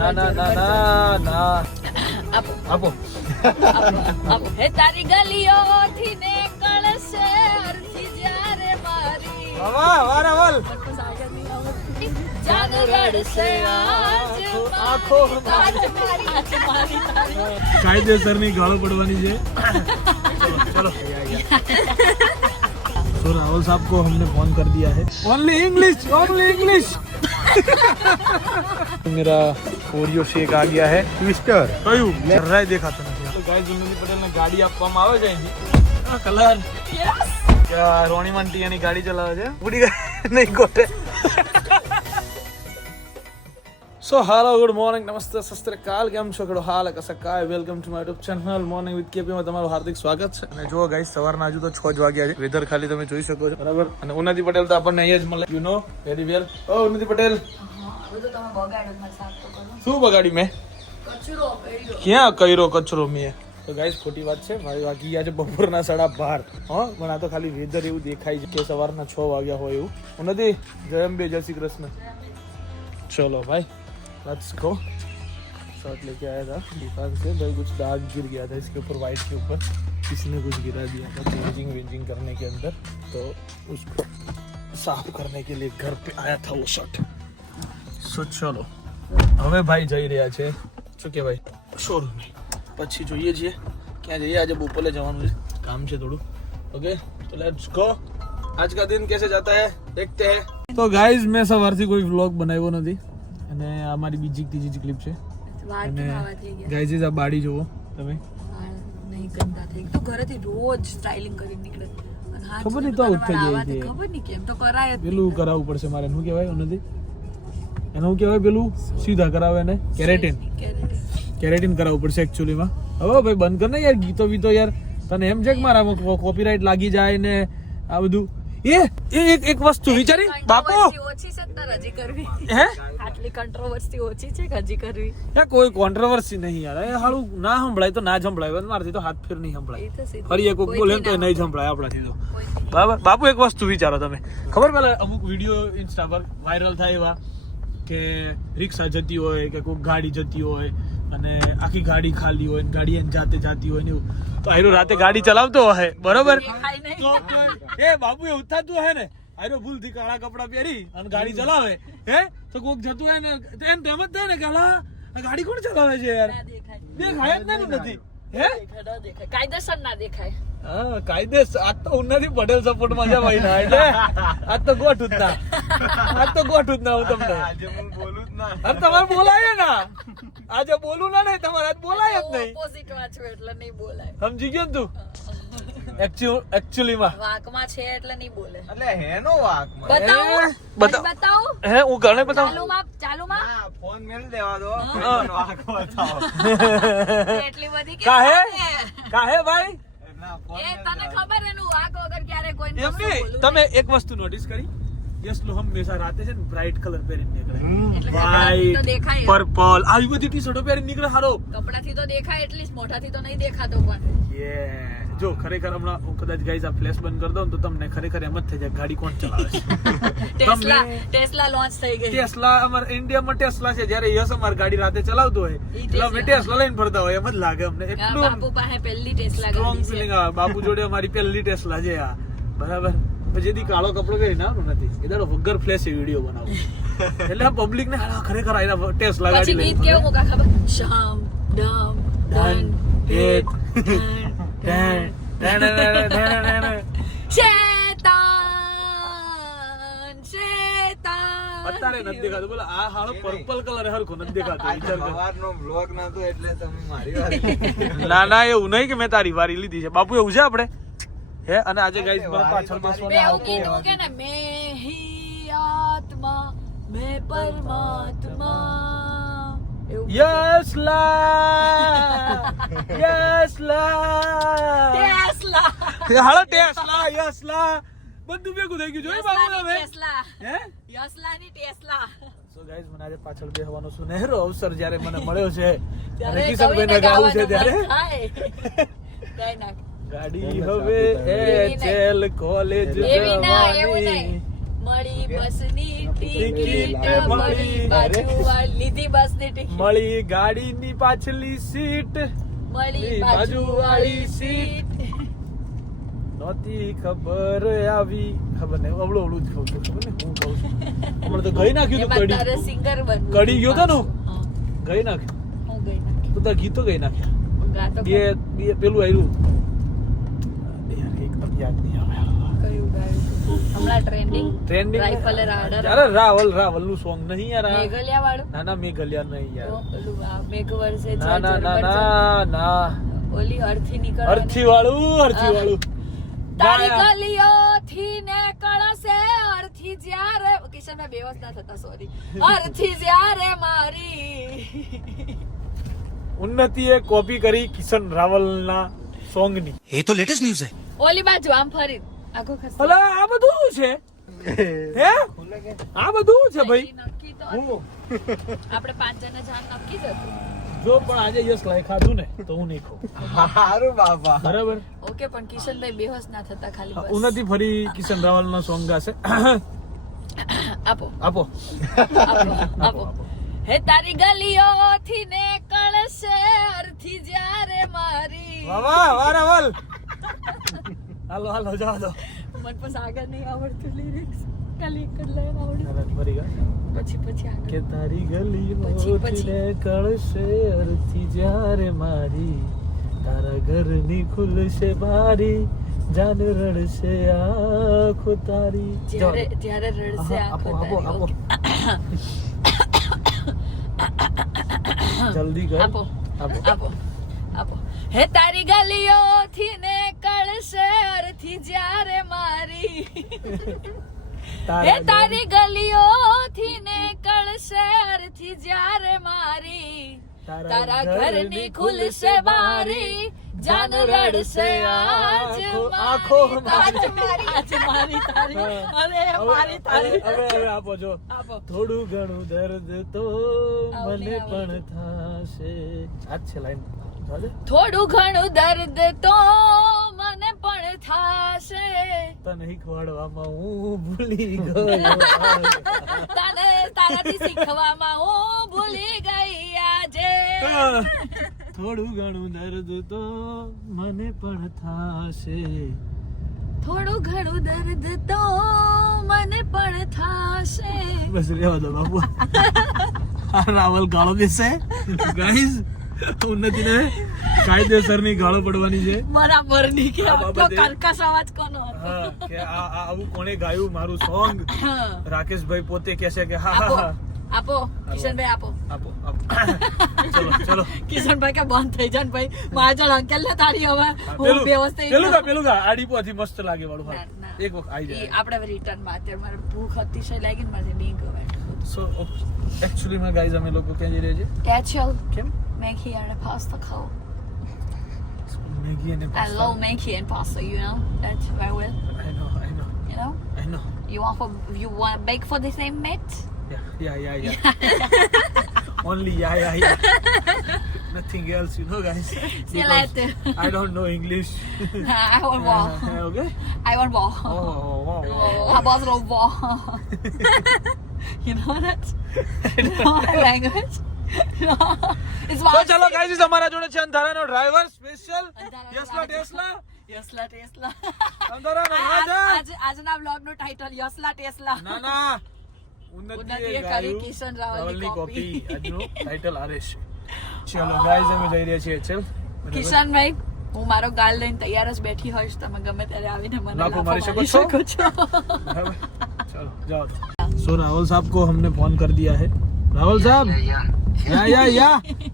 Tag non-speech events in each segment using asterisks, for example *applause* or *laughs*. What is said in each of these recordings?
ના ના ના ના ના આપો આપો આપો હે તારી ગલીઓથી નીકળશે અરજી જ્યારે મારી વાહ વાહ વાહ પણ સાગર નહીં આવડતી. જાન રડશે આજ આંખો આજ મારી આજ મારી તારી. કાયદેસરની ગાળો પડવાની છે चलो तो राहुल साहब को हमने फोन कर दिया है ओनली इंग्लिश ओनली इंग्लिश *laughs* मेरा ओरियो शेक आ गया है। ट्विस्टर रहा है देखा था तो गाइस उन्होंने पटेल ने गाड़ी आप कम आवे जाएँगे। हाँ, कलर। क्या रोनी मंटी यानी गाड़ी चलावे पूरी *laughs* नहीं कोटे સો હાલો ગુડ મોર્નિંગ નમસ્તે શસ્ત્ર કાલ કેમ છો કડો હાલ કસકાય welcome to my YouTube channel morning with કેપીમાં તમારું હાર્દિક સ્વાગત છે અને જો ગાઈસ સવારના હજુ તો છ જ વાગ્યા છે. વેધર ખાલી તમે જોઈ શકો છો. બરાબર. અને ઉન્નતિ પટેલ તો આપણને અહીંયા જ મળે. યુ નો વેરી વેલ ઓ ઉન્નતિ પટેલ. શું બગાડ્યું મેં? ક્યાં કર્યો કચરો મેં? તો ગાઈસ ખોટી વાત છે. મારી વાગી ગયા છે બપોરના સાડા બાર. હો પણ આ તો ખાલી વેધર એવું દેખાય છે કે સવારના છ વાગ્યા હોય એવું. ઉન્નતિ જય અંબે જય શ્રી કૃષ્ણ. ચલો ભાઈ लेट्स गो शर्ट लेके आया था दुकान से भाई कुछ दाग गिर गया था इसके ऊपर वाइट के ऊपर किसी ने कुछ गिरा दिया था चेंजिंग वेंजिंग करने के अंदर तो उसको साफ करने के लिए घर पे आया था वो शर्ट सो चलो હવે ભાઈ જઈ રહ્યા છે શું કહેવાય શોરૂમે પછી જોઈએ છીએ ક્યાં જઈએ આજે બપોરે જવાનું છે કામ છે થોડું ઓકે તો લેટ્સ ગો આજ કા દિન કેસે જાતા હે દેખતે હે તો ગાઈઝ મેં સવારથી કોઈ વ્લોગ બનાવ્યો નથી અને આ મારી બીજી ત્રીજી ક્લિપ છે. અને ગાઈઝ આ બાડી જુઓ તમે. નહીં ગંદા થઈ ગયા. ઘરેથી રોજ સ્ટાઇલિંગ કરી નીકળે. ખબર નહીં તો આવું થઈ જાય છે. ખબર નહીં કેમ. તો કરાય પેલું કરાવવું પડશે મારે. શું કહેવાય? નથી. એનું શું કહેવાય પેલું? સીધા કરાવે ને કેરેટિન કેરેટિન કરાવવું પડશે એકચ્યુઅલીમાં હવે ભાઈ બંધ કર ને યાર ગીતો બીતો યાર. તને એમ છે કે મારા કોપીરાઇટ લાગી જાય ને આ બધું. એ એ એક એક વસ્તુ વિચારી. બાપુ! ઓછી છે તારે હજી કરવી. હે? આટલી કંટ્રોવર્સી ઓછી છે કે હજી કરવી? યા કોઈ કોન્ટ્રોવર્સી નહીં યાર. એ હાલું ના સંભળાય તો ના સંભળાય. મારાથી તો હાથ ફેર નહીં સંભળાય. ફરી એક બોલે તો નહીં સંભળાય. આપણાથી તો. બરાબર? બાપુ એક વસ્તુ વિચારો તમે. ખબર પેલા અમુક વીડિયો ઇન્સ્ટા પર વાયરલ થાય એવા કે રિક્ષા જતી હોય કે કોઈ ગાડી જતી હોય અને આખી ગાડી ખાલી હોય ગાડી એને જાતે જાતી હોય ને તો આયરો રાતે ગાડી ચલાવતો હોય. બરોબર? એ બાપુ એવું થતું હે ને. આયરો ભૂલથી કાળા કપડા પહેરી અને ગાડી ચલાવે. હે? તો કોક જતું હોય ને તો એમ જ થાય ને કે અલા, ગાડી કોણ ચલાવે છે યાર? દેખાય. દેખાય જ નહીં નથી હે? કાયદેસર ના દેખાય. હા આજ તો ઉન્નતિ પટેલ સપોર્ટમાં છે ભાઈ ના એટલે આજ તો ગોઠું જ ના આજ તો ગોઠું જ ના હું તમને. આજે હું બોલું જ ના. અરે તમારે બોલાય ના. આજે બોલું ના નહીં તમારે આજ બોલાય જ નહીં. ઓપોઝિટ એટલે નહીં બોલાય. સમજી ગયો ને તું? એકચ્યુઅલી માં. છે એટલે નહીં બોલે. એટલે હેનો વાક મને. બતાવો એ, બતાવો. મને બતાવો. હે હું ઘણે બધા ચાલુમાં ચાલુમાં? ફોન મેલ દેવા દો. વાક બતાવો. એટલી બધી કે કાહે? કાહે ભાઈ? એ તને ખબર એનું વાંક વગર ક્યારે કોઈ નહીં? તમે એક વસ્તુ નોટિસ કરી. હંમેશા રાતે છે ને બ્રાઇટ કલર પહેરીને નીકળે. વ્હાઈટ દેખાય પર્પલ આવી બધી ટી શર્ટો પહેરીને નીકળે હારો. કપડાથી તો દેખાય એટલી મોઢાથી તો નહીં દેખાતો પણ. જો ખરેખર હમણાં હું કદાચ ગાઈઝ આ ફ્લેશ બંધ કરી દઉં તો તમને ખરેખર એમ જ થઈ જાય ગાડી કોણ ચલાવે છે. ટેસ્લા ટેસ્લા લોન્ચ થઈ ગઈ. ટેસ્લા અમાર ઇન્ડિયામાં ટેસ્લા છે. જ્યારે યસ અમાર ગાડી રાતે ચલાવતો હોય એટલે અમે ટેસ્લા. લઈને ફરતા હોય એમ જ લાગે અમને. એટલું બાપુ પાસે પહેલી ટેસ્લા સ્ટ્રોંગ ફિલિંગ આવે બાપુ જોડે અમારી પહેલી ટેસ્લા છે આ. બરાબર? જેથી કાળો કપડો કરી ના નથી. એ દાડો વગર ફ્લેશ વીડિયો બનાવો. એટલે પબ્લિક ને ખરેખર આયરા ટેસ્લા પછી ગીત કેવું? ખબર? શામ ડામ ડન ડન શેતાન શેતાન. અત્યારે નથી દેખાતું. બોલો આ હાળો પર્પલ કલર હરખો નથી દેખાતો વિચાર કર. સવારનો vlog નહોતો એટલે તમે મારી વાત *laughs* ના ના એવું નહીં કે મેં તારી વારી લીધી છે. બાપુ એવું છે આપણે? હે અને આજે ગાઈસ મારા પાછળ બેસવાનો એવું કીધું કે ને મેં હી આત્મા મેં પરમાત્મા. યસ *laughs* લા યસ લા ટેસ્લા હાલો ટેસ્લા યસ લા. બધું ભેગું થઈ ગયું જોઈ બાબુ હવે. ટેસ્લા હે? યસલાની ટેસ્લા સો ગાઈઝ મને આજે પાછળ બેહવાનો સુનહેરો અવસર જ્યારે મને મળ્યો છે ત્યારે કિશનભાઈને ગાવું છે ત્યારે. ગાડી હવે એ ચેલ કોલેજ એવી એવું જવાની. નહીં. મળી બસની ટિકિટ મળી. બાજુવાળી લીધી બસની ટિકિટ. મળી ગાડીની પાછલી સીટ. મળી બાજુવાળી સીટ. નહોતી ખબર આવી. ખબર નહીં અવળું અવળું જ ખબર નહીં હું કહું છું. હમણાં તો ગઈ નાખ્યું તું કડી સિંગર બન કડી ગયો તો નું ગઈ નાખ્યું? ગઈ નાખી. તું તાર ગીતો ગઈ નાખ્યા? બે બે પેલું આવ્યું એકદમ યાદ નહીં આવે. કયું ગાયું હમણાં ટ્રેન્ડિંગ અરે રાવલ રાવલનું સોંગ નહીં યાર મેઘલિયા વાળું ના ના મેઘલિયા નહીં યાર. મેઘવર્ષે છે ના ના ના ના ઓલી અર્થી નીકળ અર્થી વાળું અર્થી વાળું તારી ગલીઓ થી ને કળશે અર્થી જ્યારે કિશન મેં બેવસ ના થતા સોરી અર્થી જ્યારે મારી. ઉન્નતિ એ કોપી કરી કિશન રાવલના સોંગની એ તો લેટેસ્ટ ન્યૂઝ છે. ઓલી બાજુ આમ ફરી આખો ખસ અલા આ બધું છે? હે? આ બધું છે ભાઈ? હું આપણે પાંચ જણા જાન નક્કી જ હતું. જો પણ આજે યશ લાઈ ખાધું ને તો હું નહીં ખાઉં. હારું બાબા. બરાબર? ઓકે પણ કિશનભાઈ બેહોશ ના થતા ખાલી બસ. ઉન્નતિ ફરી કિશન રાવલનો સોંગ ગાશે. આપો. આપો. આપો હે તારી ગલીઓથી ને કળશે અર્થી જ્યારે મારી. વાહ વાહ વાહ રાવલ. હાલો હાલો જાઓ દો મને પછી આગળ નહીં આવડતું લિરિક્સ ખાલી એક જ લાઈન આવડે પછી પછી આગળ. કે તારી ગલી પછી. કળશે અરથી જ્યારે મારી. તારા ઘરની ખુલશે બારી જાન રડશે આંખો તારી. જ્યારે જ્યારે રડશે આહા, આપો આંખો આપો. આપો જલ્દી કર. આપો આપો. આપો. આપો. હે તારી ગલીઓથી ને કળશે અરથી જ્યારે મારી. હે તારી ગલીઓથી ને કળશે અરથી જ્યારે મારી. તારા ઘરની ખુલશે બારી જાન રડશે આજ આંખો આજ મારી તારી. અરે મારી તારી. હવે હવે આપો જો. આપો. થોડું ઘણું દર્દ તો મને પણ થાશે. આજ છે લાઈન. થોડું ઘણું દર્દ તો મને પણ થાશે. તને શીખવાડવામાં હું ભૂલી ગયો. તને તારાથી શીખવામાં હું ભૂલી ગઈ આજે. થોડું ઘણું દર્દ તો મને પણ થાશે. થોડું ઘણું દર્દ તો મને પણ થાશે. બસ રેવા દો બાબુ આ રાવલ ગાળો દેશે ગાઈઝ ઉન્નતિને કાયદેસરની ગાળો પડવાની છે. બરાબરની કે બાબતે- કર્કશ અવાજ કોનો કે આ આવું કોણે ગાયું? મારું સોંગ? રાકેશભાઈ પોતે કહેશે કે હા આપો હા. આપો કિશનભાઈ આપો. આપો ચલો ચલો. *laughs* કિશનભાઈ કે બંધ થઈ જાય ભાઈ. મારા જોડે અંકેલ ને તારી હવે. હું પેલું વ્યવસ્થિત પેલું કા પેલું કા? આડી પોથી મસ્ત લાગે વાળું એક વખત આવી જાય. આપણે રિટર્નમાં અત્યારે મારે ભૂખ અતિશય લાગી ને મારે નીંગ ગવાય સો એકચ્યુઅલી માં ગાઈઝ અમે લોકો ક્યાં જઈ રહ્યા છે કેચલ કેમ મેગી અને પાસ્તા ખાઓ મેગી અને I love Maggi and pasta, you know that very well. I no I no You know, I no you want for you want to bake for the same mate. Yeah, yeah, yeah, yeah. *laughs* *laughs* Only yeah, yeah, yeah. Nothing else, you know, guys. See you Because later. I don't know English. *laughs* I want Uh, more. okay. I want more. Oh, wow, wow. How about no more? *laughs* you know that? *laughs* You know *laughs* my language? No. It's તો. ચાલો guys અમારા જોડે છે અંધારાનો driver special અંધારાનો યસલા driver. Tesla યસલા Tesla. અંધારાનો રાજા આજ- આજના વ્લોગનું ટાઇટલ યસલા ટેસ્લા ના ના ઉન્નતિએ ઉન્નતિએ કરી ગાયું કિશન રાવલની રાવલની copy. કોપી આજનું ટાઇટલ આરે છે ચલો ગાઈઝ અમે જઈ રહ્યા છીએ ચલ બરાબર? કિશનભાઈ હું મારો ગાલ લઈને તૈયાર જ બેઠી હોઈશ તમે ગમે ત્યારે આવીને મને લાફો લાફો મારી મારી શકો શકો છો बराबर? चलो जाओ तो सो राहुल साहब को हमने फोन कर दिया है राहुल साहब yeah yeah yeah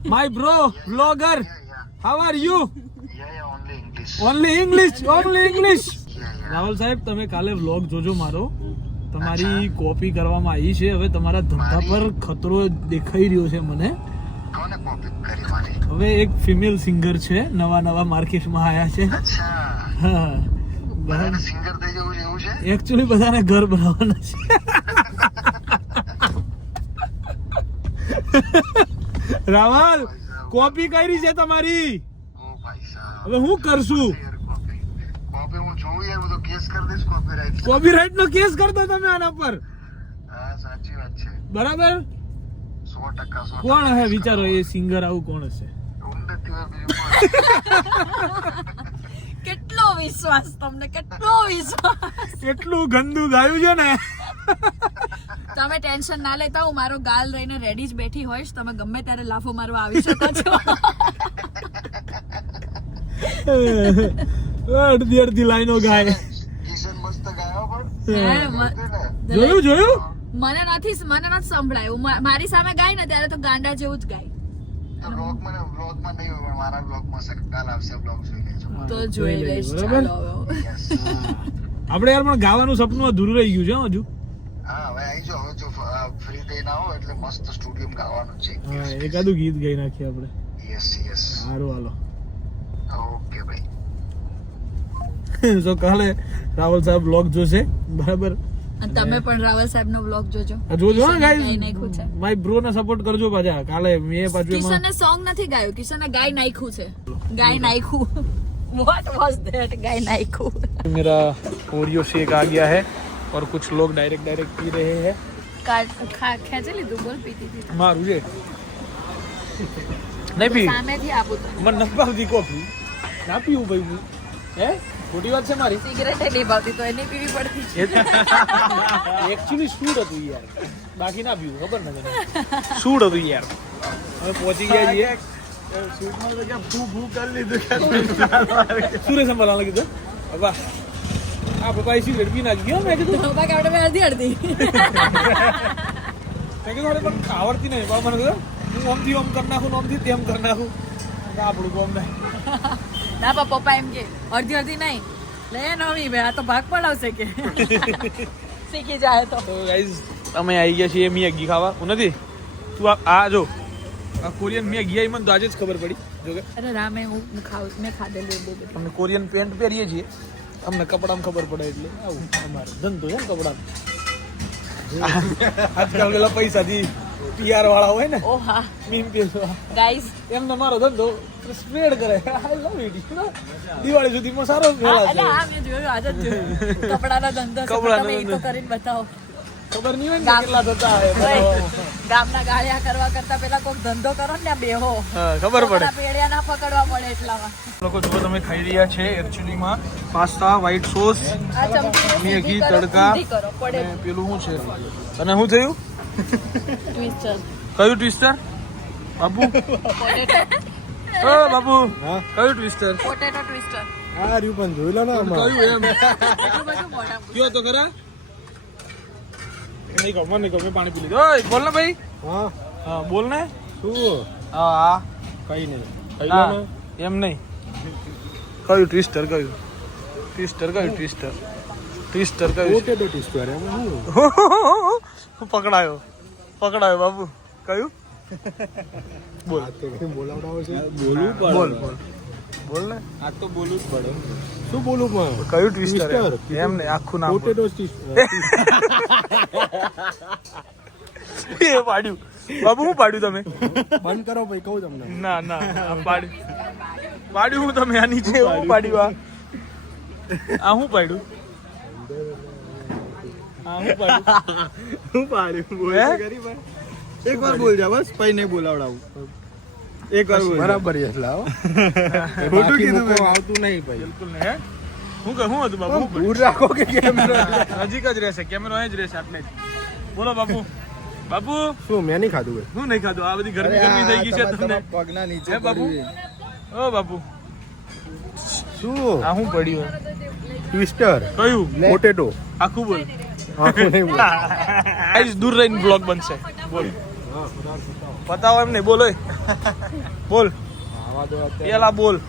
my bro blogger how are you only English only English Rahul સાહેબ તમે કાલે વ્લોગ જોજો મારો તમારી કોપી કરવામાં આવી છે હવે તમારા ધંધા પર ખતરો દેખાઈ રહ્યો છે મને કોને કોપી કરી મારી? હવે એક ફિમેલ સિંગર છે નવા નવા માર્કેટમાં આવ્યા છે. અચ્છા. હા. બધાને સિંગર થઈ જવું એવું છે? એકચ્યુઅલી બધાને ઘર બનાવવાના છે. રાવલ કોપી કરી છે તમારી. હવે હું કરશું? કોપીરાઈટ નો કેસ કરતો તમે આના પર. સાચી વાત છે. બરાબર? કોણ હે વિચારો એ સિંગર આવું કોણ હશે? કેટલો વિશ્વાસ તમને કેટલો વિશ્વાસ? કેટલું ગંદુ ગાયું છે ને? તમે ટેન્શન ના લેતા હું મારો ગાલ રહીને રેડી જ બેઠી હોઈશ. તમે ગમે ત્યારે લાફો મારવા આવી શકો છો. *laughs* અડધી અડધી લાઈનો ગાય. જોયું જોયું? મને નથી મને નથી સંભળાયું. મારી સામે ગાય ને ત્યારે તો ગાંડા જેવું જ ગાય. આપણે યાર પણ ગાવાનું સપનું અધૂરું રહી ગયું છે હજુ. હા હવે આવી જાઓ હવે જો ફ્રી થઈને આવો એટલે મસ્ત સ્ટુડિયો ગાવાનું છે. હા એકાદું ગીત ગાઈ નાખીએ આપણે. યસ યસ સારું હાલો. ઓકે ભાઈ *laughs* તો કાલે રાહુલ સાહેબ બ્લોગ જોશે. બરાબર? અને તમે પણ રાવલ સાહેબ નો બ્લોગ જોજો આ જોજો હા ગાઈ નાખ્યું છે ગાઈસ મારી બ્રો ને સપોર્ટ કરજો પાછા કાલે મેં પાછું એમાં કિશને સોંગ નથી ગાયું કિશને ગાય નાખ્યું છે ગાય નાખ્યું વોટ વોઝ ધેટ ગાય નાખ્યું मेरा ओरियो शेक आ गया है और कुछ लोग डायरेक्ट डायरेक्ट पी रहे हैं ખેંચી લીધું બોલ પીતી હતી મારું છે નહીં પી સામેથી આપું તો મને નથી ભાવતી કોફી ના પીવું ભાઈ હું હે ખોટી વાત છે મારી? સિગરેટ નહીં ભાવતી તો એની પીવી પડતી એકચ્યુઅલી શૂટ હતું યાર. બાકી ના પીવું ખબર ને તને? *laughs* શૂટ હતું યાર. હવે પહોંચી ગયા છીએ. શૂટમાં તો ક્યાં ફૂ ફૂ કરી લીધું કે સુરેશ કીધું? બાબા આ પપ્પાએ સિગરેટ પી નાખી? ગયો મેં કીધું. બાકી આપણે મેં અડધી અડધી. મેં કીધું પણ આવડતી નહીં. બાબા મને કીધું હું આમથી આમ કરી નાખું આમથી તેમ કરી નાખું. આપણું કોમ નહીં ના પા પપ્પા એમ કે અડધી અડધી નહીં. લે નવી બે આ તો ભાગ પડાવશે કે. *laughs* શીખી જાય તો. તો ગાઈઝ અમે આવી ગયા છીએ મેગી ખાવા. હું નથી. તું આ જો. આ કોરિયન મેગી આવી મને તો આજે જ ખબર પડી. જો કે. અરે રામે હું ખાવ મેં ખાધેલું અમે કોરિયન પેન્ટ પહેરીએ છીએ. અમને કપડામાં ખબર પડે એટલે. આવું અમારો ધંધો છે ને કપડાનો. *laughs* આજકાલ પેલા પૈસાથી પીઆર વાળા હોય ને. ઓહા. મીમ પેસ ગાઈઝ એમને મારો ધંધો સ્પ્રેડ કરે. આઈ લવ ઇટ દિવાળી સુધીમાં સારો ફેલાશે અરે હા મેં જોયો આજે જ જોયું. કપડાના ધંધો તમે તો કરીને બતાવો. ખબર નહીં હોય ને કેટલા થતા હોય ગામના ગાળિયા કરવા કરતા પેલા કોઈક ધંધો કરો ને બેહો. ખબર પડે. પેડિયા ના પકડવા પડે એટલામાં. લોકો જો તમે ખાઈ રહ્યા છે એકચ્યુઅલીમાં pasta white sauce Maggi tadka. પડે. પેલું શું છે? અને શું થયું? ટ્વિસ્ટર કયું ટ્વિસ્ટર બાબુ? *laughs* ઓ હા. કયું ટ્વિસ્ટર પોટેટો ટ્વિસ્ટર હા રહ્યું પણ જોઈ લો ને કયું એમ. કયો તો ખરા? નહીં કહો મને નહીં કહો મેં પાણી પી લીધું ઓય બોલ ને ભાઈ. હા. હા બોલ ને. શું? હા હા. કઈ નહીં. હા, એમ નહીં. કયું ટ્વિસ્ટર કયું? ટ્વિસ્ટર કયું ટ્વિસ્ટર ટ્વિસ્ટર કયું? પોટેટો ટ્વિસ્ટર એમ હું. પકડાયો. પકડાયો બાપુ. કયું? *laughs* બોલ. બોલાવડાવો છે? બોલવું બોલ બોલ. બોલ ને. આ તો બોલવું જ પડે. શું બોલું પણ? કયું ટ્વિસ્ટર એમ ને આખું નામ પોટેટો *laughs* એ પાડ્યું. બાબુ હું પાડ્યું તમે? બંધ કરો ભાઈ કહું તમને. ના ના પાડ્યું. પાડ્યું હું તમે આ નીચે હું પાડ્યું. આ. આ હું પાડ્યું? આ હું પાડ્યું? *laughs* શું પાડ્યું. બોલ હે? ભાઈ. એક વાર બોલ જા બસ પછી નહીં બોલાવડાવું. એક વાર બોલ બરાબર એટલે *laughs* ખોટું કીધું મેં. આવતું નહીં ભાઈ. બિલકુલ નહીં હે? હું કહું શું હતું બાબુ દૂર રાખો કે કેમેરો? *laughs* નજીક જ રહેશે કેમેરો અહીં જ રહેશે આટલે જ બોલો બાબુ બાબુ શું મેં નહીં ખાધું ભાઈ? શું નહીં ખાધું? આ બધી ગરમી ગરમી થઈ ગઈ છે તમને. પગના નીચે હે બાબુ ઓ બાબુ શું? આ શું પડ્યું ટ્વિસ્ટર. કયું? પોટેટો. આખું બોલ. આખું નહીં બોલ. આજ દૂર રહીને બ્લોગ બનશે. બોલ. બતાવો એમ નહીં, બોલો બોલ. પેલા બોલ.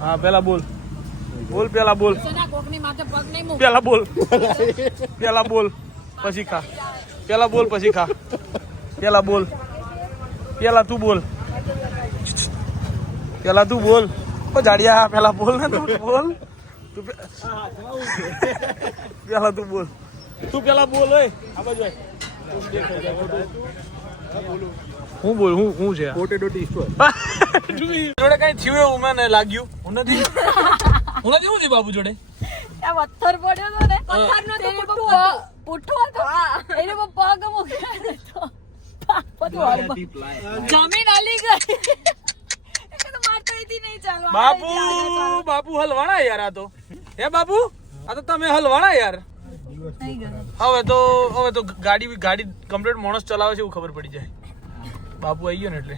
હા, પેલા બોલ. બોલ, પેલા બોલ. પેલા બોલ. પેલા બોલ. પછી ખા. પેલા બોલ, પછી ખા. પેલા બોલ. પેલા તું બોલ. પેલા તું બોલ. ઓ, જાડિયા, પેલા બોલ ને તું બોલ. તું પેલા તું બોલ. તું પેલા બોલ, ઓય. આ બાજુ તું તું. હું બોલ હું હું છે? પોટેટો ટીસ્ટર જોડે કઈ થયું એવું મને લાગ્યું? હું નથી. હું નથી હું બાબુ જોડે? આ પથ્થર પડ્યો હતો ને. પથ્થર નો પુઠ્ઠું હતું. એને પગ મૂક્યો તો. જમીન હલી ગઈ. તો તો. બાપુ. બાપુ હલવાણા યાર આ તો. હે બાપુ? આ તો તમે હલવાણા યાર. હવે તો હવે તો ગાડી ગાડી કમ્પ્લીટ માણસ ચલાવે છે એવું ખબર પડી જાય. બાપુ આવી ગયો ને એટલે.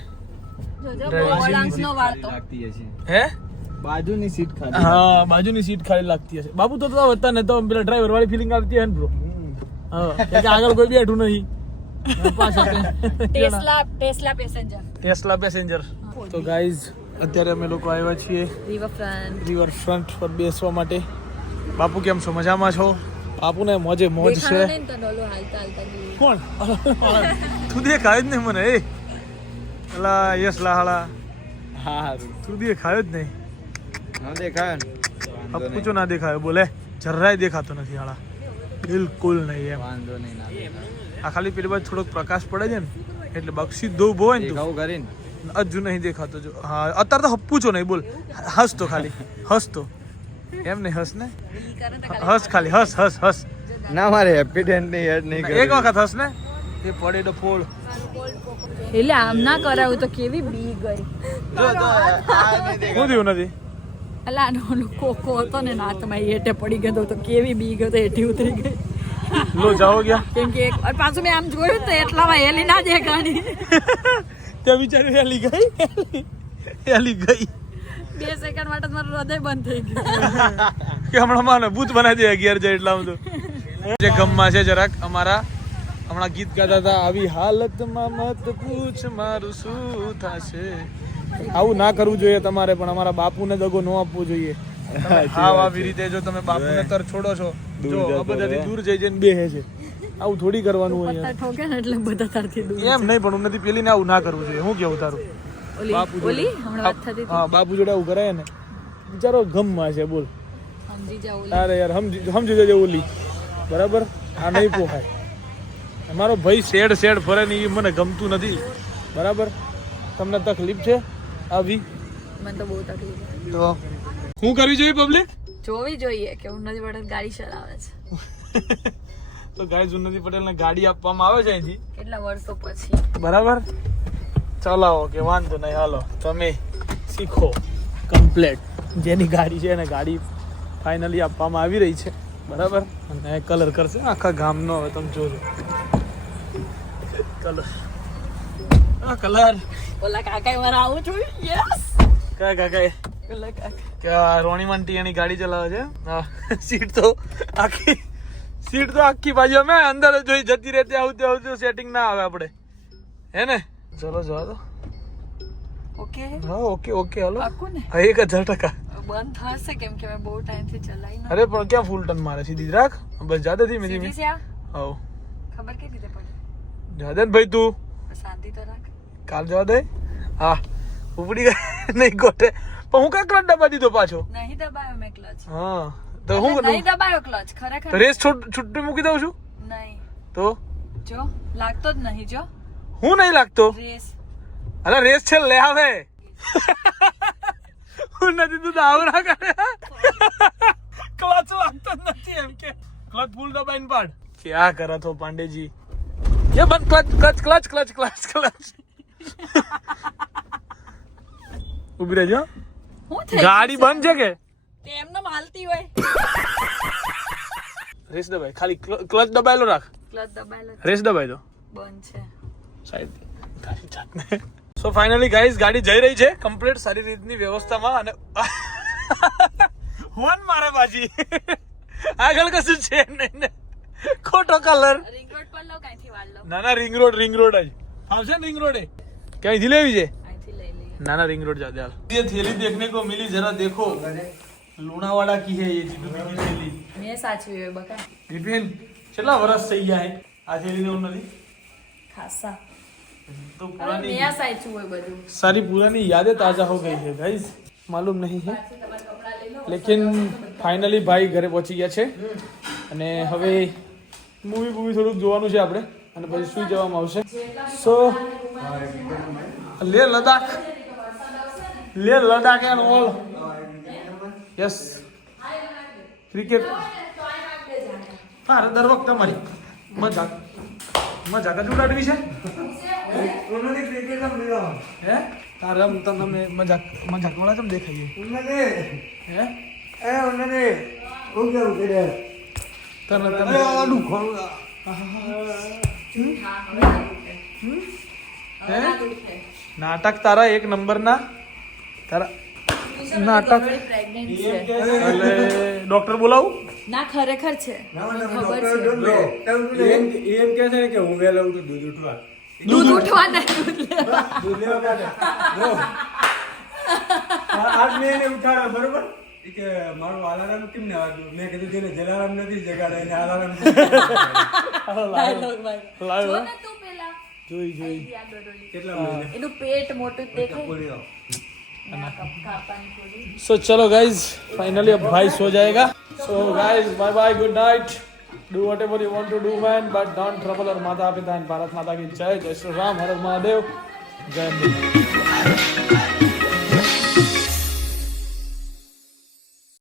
હે? બાજુની સીટ ખાલી હા બાજુની સીટ ખાલી લાગતી હશે. બાપુ તો તો હતા ને તો પેલા ડ્રાઈવર વાળી ફિલિંગ આવતી હે ને બ્રો હા કે આગળ કોઈ બેઠું નહીં. *laughs* પાછળ Tesla Tesla passenger Tesla passenger તો ગાઈઝ અત્યારે અમે લોકો આવ્યા છીએ રિવરફ્રન્ટ રિવર ફ્રન્ટ પર બેસવા માટે. બાપુ કેમ છો? મજામાં છો? બાપુને મોજે મોજ છે. કોણ? તું દેખાયો જ નહીં મને એ. અલા યસ લાહાળા. હા તું દેખાયો જ નહીં. ના દેખાયો ને. અપુચો ના દેખાયો બોલે. જરાય દેખાતો નથી હાળા. બિલકુલ નહીં એમ. વાંધો નહીં ના આ ખાલી પેલી બાજુ થોડોક પ્રકાશ પડે છે ને એટલે બક્ષી દો ઊભો હોય ને તું. કરીને હજુ નહીં દેખાતો જો. હા અત્યારે તો હપ્પુચો નહીં બોલ. હસતો ખાલી. હસતો. એમ નહીં હસ ને? હસ ખાલી હસ હસ હસ. ના મારે હેપી ડેન્ટની યાદ નહીં એક વખત હસ ને? એ પડે તો ફોડ એટલે આમ ના કરાવું તો કેવી બી ગઈ. જો તો આ હું થયું નથી? અલા આનો કોકો હતો ને નાત તમારી હેઠે પડી ગયો તો કેવી બી ગયો તો એટી ઉતરી ગઈ. લો જાઓ ગયા. કેમ કે એક પાછું મેં આમ જોયું તો એટલામાં હેલી ના દેખાણી *laughs* તે બિચારી હેલી ગઈ. હેલી ગઈ. બે સેકન્ડ માટે મારું હૃદય બંધ થઈ ગયું. કે હમણાં માને ભૂત બનાવી દે અગિયાર જાય એટલા બધું. જે ગમમાં છે જરાક અમારા હમણાં ગીત ગાતા હતા આવી હાલતમાં મત પૂછ મારું શું થશે. આવું ના કરવું જોઈએ તમારે પણ અમારા બાપુને દગો ન આપવો જોઈએ. હા આવી રીતે જો તમે બાપુને તર છોડો છો જો આ બધાથી દૂર જઈ જઈને બેહે છે. આવું થોડી કરવાનું હોય એટલે બધા તારથી દૂર એમ નહીં પણ ઉન્નતિ પેલી ને આવું ના કરવું જોઈએ. હું કેવું તારું? બાપુ. ઓલી? હમણાં વાત થતી હા બાપુ જોડે આવું કરાય ને. બિચારો ગમમાં છે બોલ. સમજી જાવ ઓલી. અરે યાર સમજી સમજી જજે ઓલી. બરાબર? આ નહીં *laughs* પોહાય. અમારો ભાઈ શેડ શેડ ફરે ને એ મને ગમતું નથી. બરાબર? તમને તકલીફ છે? આવી. મને તો બહુ તકલીફ તો શું કરવી જોઈએ પબ્લિક જોવી જોઈએ કે ઉન્નતિ વડે ગાડી ચલાવે છે. *laughs* તો ગાય ઉન્નતિ પટેલને ગાડી આપવામાં આવે છે અહીંથી? કેટલા વર્ષો પછી? બરાબર? ચલાવો કે વાંધો નહીં હાલો તમે શીખો. કમ્પ્લેટ જેની ગાડી છે એને ગાડી ફાઇનલી આપવામાં આવી રહી છે. બરાબર? અને કલર કરશે. આખા ગામનો હવે તમે જોજો. કલર આ કલર ઓલા કાકા મારા આવું છું યસ કયા કાકા ઓલા કાકા. રોણી એની ગાડી ચલાવે છે? હા. સીટ તો આખી સીટ તો આખી બાજુ. અમે અંદર જ જોઈ જતી રહેતી. આવતી આવતી સેટિંગ ના આવે આપણે. હે ને? ચલો જવા દો. ઓકે? હા ઓકે ઓકે હાલો. પાકું ને? હા, એક હજાર ટકા. બંધ થશે કેમ કે મેં બહુ ટાઈમથી ચલાવી અરે પણ ક્યાં ફૂલ ટર્ન મારે? સીધી રાખ. બસ જાદે ધીમે ધીમે. આવ ખબર કે રીતે પડે? જાદે ભાઈ તું. શાંતિ તો રાખ. કાલ જવા દે. હા. ઉપડી ગઈ. નહીં ગોટે પણ હું કા ક્લચ દબા દીધો પાછો? નહીં દબાયો મેં ક્લચ હા. તો હું નહીં દબાયો ક્લચ ખરેખર. રેસ છૂટ છૂટી મૂકી દઉં છું? નહીં. તો? જો લાગતો જ નહીં જો. હું નહીં લાગતો રેસ અરે રેસ છે લે આવે હું નથી તું દાવ ના કરે ક્લચ લાગતો જ નથી એમ કે ક્લચ ફૂલ દબાઈને પાડ ક્યાં કરો છો પાંડેજી ये बंद clutch clutch clutch clutch clutch clutch ઉભી રહેજો હું થઈ ગાડી બંધ છે કે તે એમને માલતી હોય રેસ દબાય ખાલી ક્લચ દબાયેલો રાખ ક્લચ દબાયેલો રેસ દબાઈ દો બંધ છે સાઈડ તારી જાતને સો ફાઇનલી ગાઈઝ ગાડી જઈ રહી છે કમ્પ્લીટ સારી રીતની વ્યવસ્થામાં અને હોન મારે બાજી આગળ કશું છે નહીં ને ખોટો કલર રિંગ રોડ પર લો કાંઈથી વાળ લો ના ના રિંગ રોડ રિંગ રોડ જ આવશે ને રિંગ રોડ એ ક્યાંયથી લેવી છે અહીંથી લઈ લઈએ ना ना रिंग रोड जाते यार ये थैली देखने को मिली जरा देखो लूणावाड़ा की है ये जीतू की थैली મેં સાચવી હોય બકા વિપિન કેટલા વર્ષ થઈ ગયા હે આ થેલી ને નથી ખાસા तो અરે पुरानी મેં સાચવું હોય બધું सारी पुरानी यादें ताजा हो गई है गाइस मालूम नहीं है लेकिन फाइनली ભાઈ ઘરે પહોંચી ગયા છે અને હવે મૂવી મૂવી થોડુંક જોવાનું છે આપણે અને પછી સુઈ જવામાં આવશે so Leh Ladakh Leh Ladakh and all yes cricket હા દર વખત તમારી મજાક મજાક જ ઉડાડવી છે? ઉન્નતિ ક્રિકેટ રમ લીધો હે. તારે રમ તને મજાક મજાક વાળા કેમ દેખાઈએ? ઉન્નતિ હે? એ ઉન્નતિ હું કેવું કરે તને તને આડું ખોલું નાટક તારા એક નંબરના તારા નાટક એટલે ડોક્ટર બોલાવું? ના ખરેખર છે. ના એમ એમ કહે છે કે હું વેલા ઉઠું દૂધ ઉઠવા. દૂધ ઉઠવા નહીં દૂધ લેવા. આજ મેં એને ઉઠાડ્યો બરોબર? કે મારું અલાર્મ કેમ ના વાગ્યું? મેં કીધું જેને જલારામ નથી જગાડે એને અલાર્મ ને જોઈ જોઈ. કેટલા મહિને? એનું પેટ મોટું દેખાય. सो चलो गाइज फाइनली अब भाई सो जाएगा so guys bye bye good night do whatever you want to do man but don't trouble और माता पिता एंड भारत माता की जय जय श्री राम हर महादेव जय